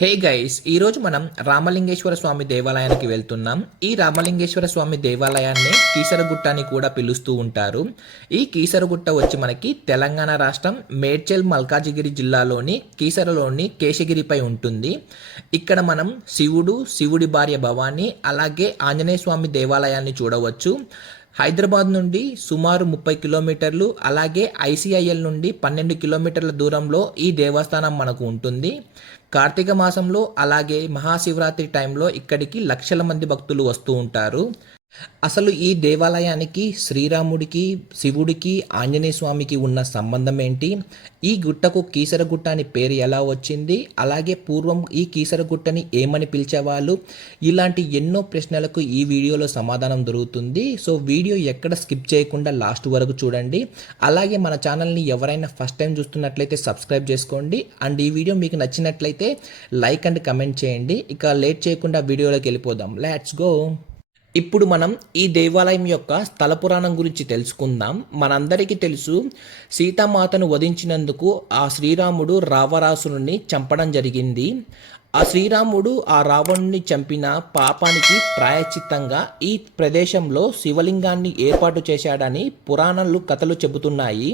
Hey guys, ఈరోజు మనం రామలింగేశ్వర స్వామి దేవాలయానికి వెళ్తున్నాం. ఈ రామలింగేశ్వర స్వామి దేవాలయాన్ని కీసరగుట్ట అని కూడా పిలుస్తూ ఉంటారు. ఈ కీసరగుట్ట వచ్చి మనకి తెలంగాణ రాష్ట్రం మేడ్చల్ మల్కాజిగిరి జిల్లాలోని కీసరలోని కేశగిరిపై ఉంటుంది. ఇక్కడ మనం శివుడి భార్య భవాని అలాగే ఆంజనేయ స్వామి దేవాలయాన్ని చూడవచ్చు. హైదరాబాద్ నుండి సుమారు 30 కిలోమీటర్లు అలాగే ఐసిఐఎల్ నుండి 12 కిలోమీటర్ల దూరంలో ఈ దేవస్థానం మనకు ఉంటుంది. కార్తీక మాసంలో అలాగే మహాశివరాత్రి టైంలో ఇక్కడికి లక్షల మంది భక్తులు వస్తూ ఉంటారు. అసలు ఈ దేవాలయానికి శ్రీరాముడికి, శివుడికి, ఆంజనేయ స్వామికి ఉన్న సంబంధం ఏంటి? ఈ గుట్టకు కీసరగుట్ట అని పేరు ఎలా వచ్చింది? అలాగే పూర్వం ఈ కీసరగుట్టని ఏమని పిలిచేవాళ్ళు? ఇలాంటి ఎన్నో ప్రశ్నలకు ఈ వీడియోలో సమాధానం దొరుకుతుంది. సో వీడియో ఎక్కడ స్కిప్ చేయకుండా లాస్ట్ వరకు చూడండి. అలాగే మన ఛానల్ని ఎవరైనా ఫస్ట్ టైం చూస్తున్నట్లయితే సబ్స్క్రైబ్ చేసుకోండి. అండ్ ఈ వీడియో మీకు నచ్చినట్లయితే లైక్ అండ్ కమెంట్ చేయండి. ఇక లేట్ చేయకుండా వీడియోలోకి వెళ్ళిపోదాం. Let's go. ఇప్పుడు మనం ఈ దేవాలయం యొక్క స్థల పురాణం గురించి తెలుసుకుందాం. మనందరికీ తెలుసు, సీతామాతను వధించినందుకు ఆ శ్రీరాముడు రావణాసురుణ్ణి చంపడం జరిగింది. ఆ శ్రీరాముడు ఆ రావణుని చంపిన పాపానికి ప్రాయశ్చిత్తంగా ఈ ప్రదేశంలో శివలింగాన్ని ఏర్పాటు చేశాడని పురాణాలు కథలు చెబుతున్నాయి.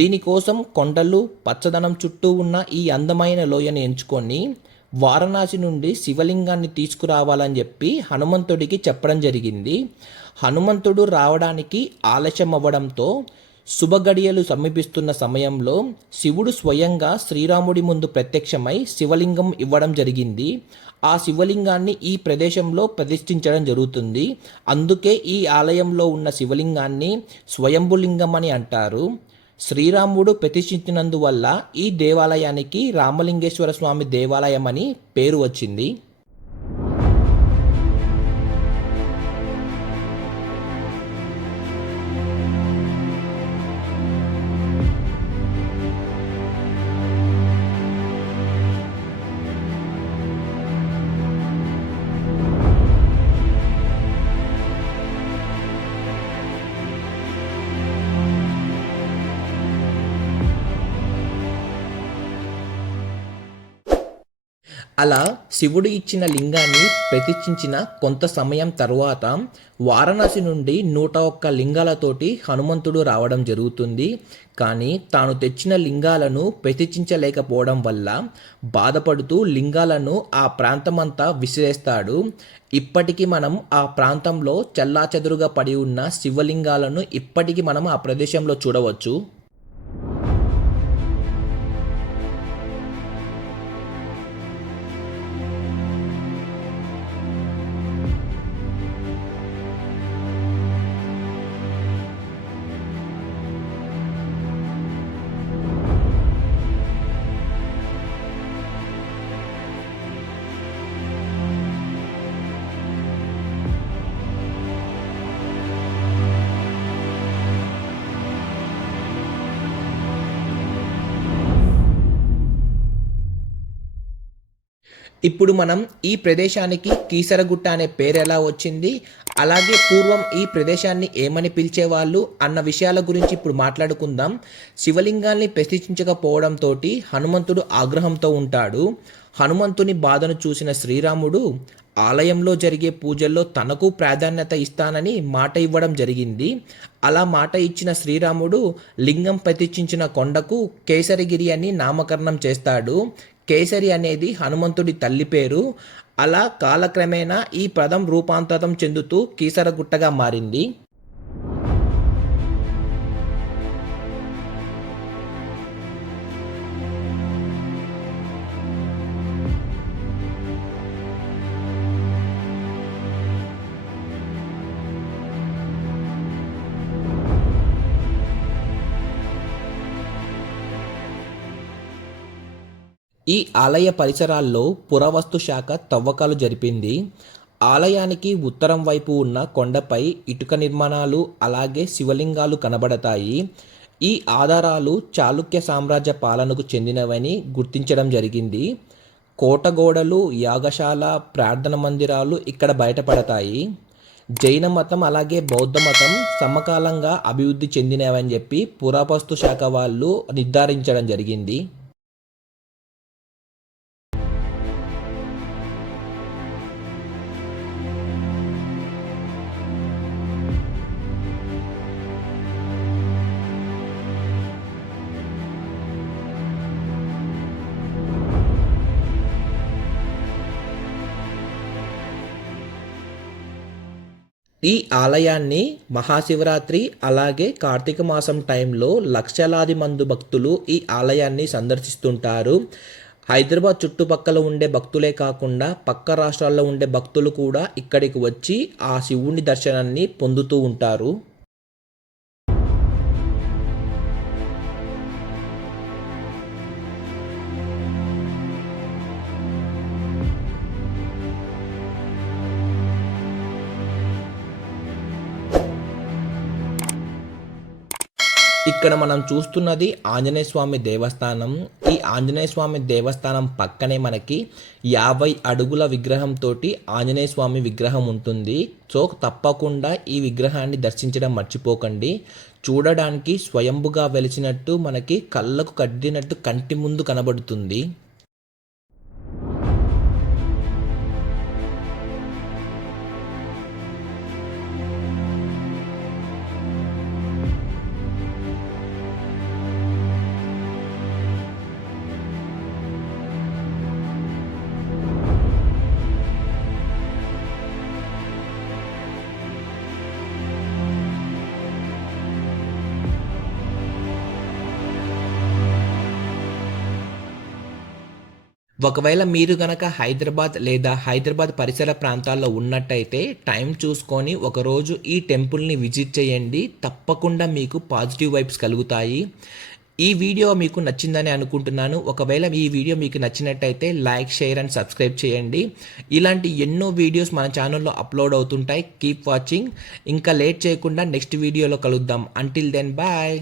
దీనికోసం కొండలు, పచ్చదనం చుట్టూ ఉన్న ఈ అందమైన లోయని ఎంచుకొని వారణాసి నుండి శివలింగాన్ని తీసుకురావాలని చెప్పి హనుమంతుడికి చెప్పడం జరిగింది. హనుమంతుడు రావడానికి ఆలస్యం అవ్వడంతో శుభగడియలు సమీపిస్తున్న సమయంలో శివుడు స్వయంగా శ్రీరాముడి ముందు ప్రత్యక్షమై శివలింగం ఇవ్వడం జరిగింది. ఆ శివలింగాన్ని ఈ ప్రదేశంలో ప్రతిష్ఠించడం జరుగుతుంది. అందుకే ఈ ఆలయంలో ఉన్న శివలింగాన్ని స్వయంభులింగం అని అంటారు. శ్రీరాముడు ప్రతిష్ఠించినందువల్ల ఈ దేవాలయానికి రామలింగేశ్వర స్వామి దేవాలయం అని పేరు వచ్చింది. అలా శివుడు ఇచ్చిన లింగాన్ని ప్రతిష్ఠించిన కొంత సమయం తరువాత వారణాసి నుండి 101 లింగాలతోటి హనుమంతుడు రావడం జరుగుతుంది. కానీ తాను తెచ్చిన లింగాలను ప్రతిష్ఠించలేకపోవడం వల్ల బాధపడుతూ లింగాలను ఆ ప్రాంతమంతా విసిరేస్తాడు. ఇప్పటికీ మనం ఆ ప్రాంతంలో చెల్లాచెదురుగా పడి ఉన్న శివలింగాలను ఇప్పటికీ మనం ఆ ప్రదేశంలో చూడవచ్చు. ఇప్పుడు మనం ఈ ప్రదేశానికి కీసరగుట్ట అనే పేరు ఎలా వచ్చింది, అలాగే పూర్వం ఈ ప్రదేశాన్ని ఏమని పిలిచేవాళ్ళు అన్న విషయాల గురించి ఇప్పుడు మాట్లాడుకుందాం. శివలింగాన్ని ప్రతిష్ఠించకపోవడంతో హనుమంతుడు ఆగ్రహంతో ఉంటాడు. హనుమంతుని బాధను చూసిన శ్రీరాముడు ఆలయంలో జరిగే పూజల్లో తనకు ప్రాధాన్యత ఇస్తానని మాట ఇవ్వడం జరిగింది. అలా మాట ఇచ్చిన శ్రీరాముడు లింగం ప్రతిష్ఠించిన కొండకు కేసరిగిరి అని నామకరణం చేస్తాడు. కేసరి అనేది హనుమంతుడి తల్లి పేరు. అలా కాలక్రమేణా ఈ పదం రూపాంతరం చెందుతూ కీసరగుట్టగా మారింది. ఈ ఆలయ పరిసరాల్లో పురావస్తు శాఖ తవ్వకాలు జరిపింది. ఆలయానికి ఉత్తరం వైపు ఉన్న కొండపై ఇటుక నిర్మాణాలు అలాగే శివలింగాలు కనబడతాయి. ఈ ఆధారాలు చాళుక్య సామ్రాజ్య పాలనకు చెందినవని గుర్తించడం జరిగింది. కోటగోడలు, యాగశాల, ప్రార్థన మందిరాలు ఇక్కడ బయటపడతాయి. జైన మతం అలాగే బౌద్ధ మతం సమకాలంగా అభివృద్ధి చెందినవని చెప్పి పురావస్తు శాఖ వాళ్ళు నిర్ధారించడం జరిగింది. ఈ ఆలయాన్ని మహాశివరాత్రి అలాగే కార్తీక మాసం టైంలో లక్షలాది మంది భక్తులు ఈ ఆలయాన్ని సందర్శిస్తుంటారు. హైదరాబాద్ చుట్టుపక్కల ఉండే భక్తులే కాకుండా పక్క రాష్ట్రాల్లో ఉండే భక్తులు కూడా ఇక్కడికి వచ్చి ఆ శివుని దర్శనాన్ని పొందుతూ ఉంటారు. ఇక్కడ మనం చూస్తున్నది ఆంజనేయ స్వామి దేవస్థానం. ఈ ఆంజనేయ స్వామి దేవస్థానం పక్కనే మనకి 50 అడుగుల విగ్రహంతో ఆంజనేయ స్వామి విగ్రహం ఉంటుంది. సో తప్పకుండా ఈ విగ్రహాన్ని దర్శించడం మర్చిపోకండి. చూడడానికి స్వయంభుగా వెలిసినట్టు మనకి కళ్ళకు కట్టినట్టు కంటి ముందు కనబడుతుంది. ఒకవేళ మీరు గనక హైదరాబాద్ లేదా హైదరాబాద్ పరిసర ప్రాంతాల్లో ఉన్నట్టయితే టైం చూసుకొని ఒకరోజు ఈ టెంపుల్ని విజిట్ చేయండి. తప్పకుండా మీకు పాజిటివ్ వైబ్స్ కలుగుతాయి. ఈ వీడియో మీకు నచ్చిందని అనుకుంటున్నాను. ఒకవేళ ఈ వీడియో మీకు నచ్చినట్టయితే లైక్, షేర్ అండ్ సబ్స్క్రైబ్ చేయండి. ఇలాంటి ఎన్నో వీడియోస్ మన ఛానల్లో అప్లోడ్ అవుతుంటాయి. Keep watching. ఇంకా లేట్ చేయకుండా నెక్స్ట్ వీడియోలో కలుద్దాం. Until then bye.